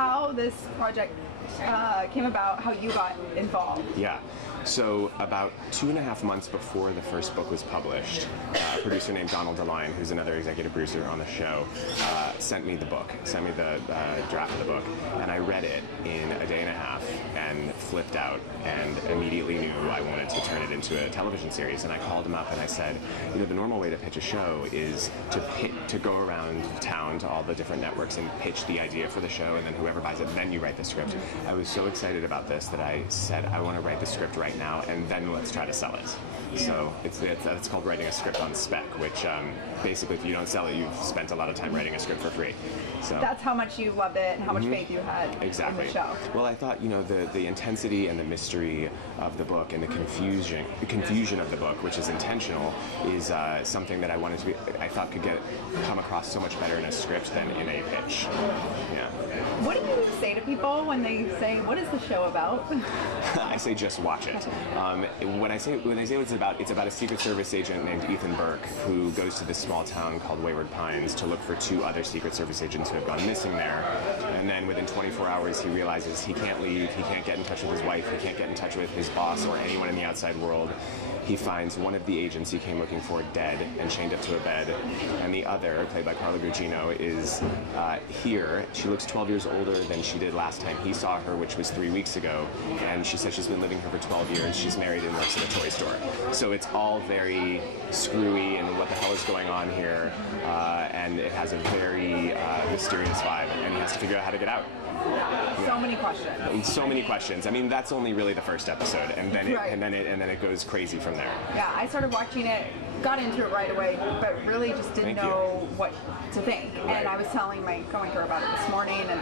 how this project came about, how you got involved. Yeah. So about 2.5 months before the first book was published, a producer named Donald DeLine, who's another executive producer on the show, sent me the draft of the book, and I read it in a day and a half and flipped out and immediately knew I wanted to turn it into a television series. And I called him up and I said, you know, the normal way to pitch a show is to go around town to all the different networks and pitch the idea for the show, and then whoever buys it, then you write the script. I was so excited about this that I said, I want to write the script right now, and then let's try to sell it. So it's called writing a script on spec, which basically if you don't sell it, you've spent a lot of time writing a script for free. So that's how much you loved it and how much faith you had in the show. Well, I thought, you know, the intensity and the mystery of the book and the confusion of the book, which is intentional, is something that I thought could come across so much better in a script than in a pitch. Yeah. What do you say to people when they say, "What is the show about?" I say, just watch it. When I say it's about a Secret Service agent named Ethan Burke who goes to this small town called Wayward Pines to look for 2 other Secret Service agents who have gone missing there. And then within 24 hours, he realizes he can't leave, he can't get in touch with his wife, he can't get in touch with his boss or anyone in the outside world. He finds one of the agents he came looking for dead and chained up to a bed, and the other, played by Carla Gugino, is here. She looks 12 years older than she did last time he saw her, which was 3 weeks ago, and she says she's been living here for 12 years. She's married and works at a toy store. So it's all very screwy and what the hell is going on here, and it has a very mysterious vibe, and he has to figure out how to get out. So many questions. So many questions. I mean, that's only really the first episode, and then it goes crazy from there. Yeah, I started watching it, got into it right away, but really just didn't know what to think. Right. And I was telling my coworker about it this morning, and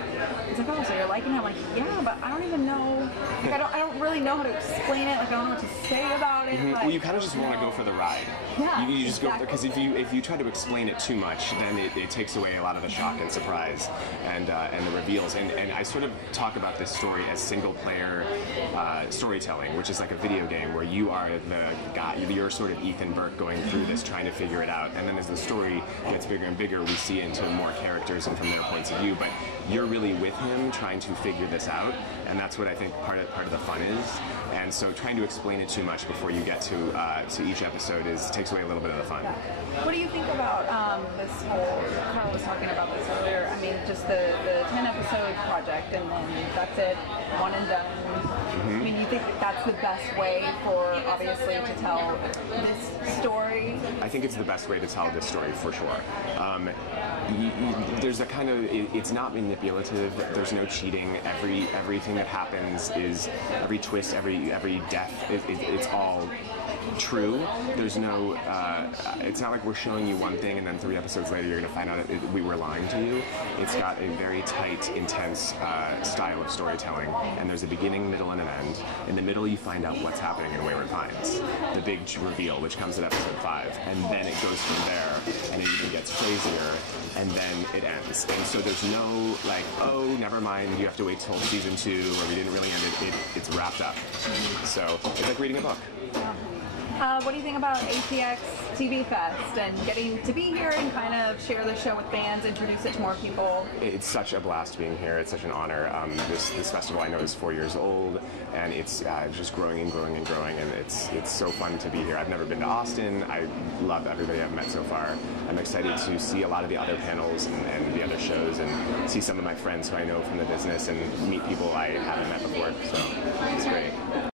he's like, "Oh, so you're liking it?" I'm like, "Yeah, but I don't even know. Like, I don't really know how to explain it. Like, I don't know what to say about it." Like, well, you kind of just want to go for the ride. Yeah, you just exactly. go because if you try to explain it too much, then it takes away a lot of the shock and surprise and the reveals. And I sort of talk about this story as single-player storytelling, which is like a video game where you are the guy, you're sort of Ethan Burke going through this, trying to figure it out. And then as the story gets bigger and bigger, we see into more characters and from their points of view. But you're really with him trying to figure this out, and that's what I think part of the fun is. And so trying to explain it too much before you get to each episode takes away a little bit of the fun. What do you think about this whole, Carl was talking about this earlier, I mean, just the 10-episode project, and then that's it, one and done. I mean, you think that's the best way for, obviously, to tell this story? I think it's the best way to tell this story, for sure. There's a kind of, it's not manipulative, there's no cheating, everything that happens is, every twist, every death, it's all true. There's no, it's not like we're showing you one thing and then 3 episodes later you're going to find out we were lying to you. It's got a very tight, intense style of storytelling, and there's a beginning, middle, and an end. In the middle you find out what's happening in Wayward Pines, the big reveal, which comes at episode 5, and then it goes from there, and it even gets crazier, and then it ends. And so there's no, like, oh, never mind, you have to wait till season 2, or we didn't really end it, it's wrapped up. So it's like reading a book. What do you think about ATX TV Fest and getting to be here and kind of share the show with fans, introduce it to more people? It's such a blast being here. It's such an honor. This festival I know is 4 years old, and it's just growing and growing and growing, and it's so fun to be here. I've never been to Austin. I love everybody I've met so far. I'm excited to see a lot of the other panels and the other shows, and see some of my friends who I know from the business and meet people I haven't met before. So.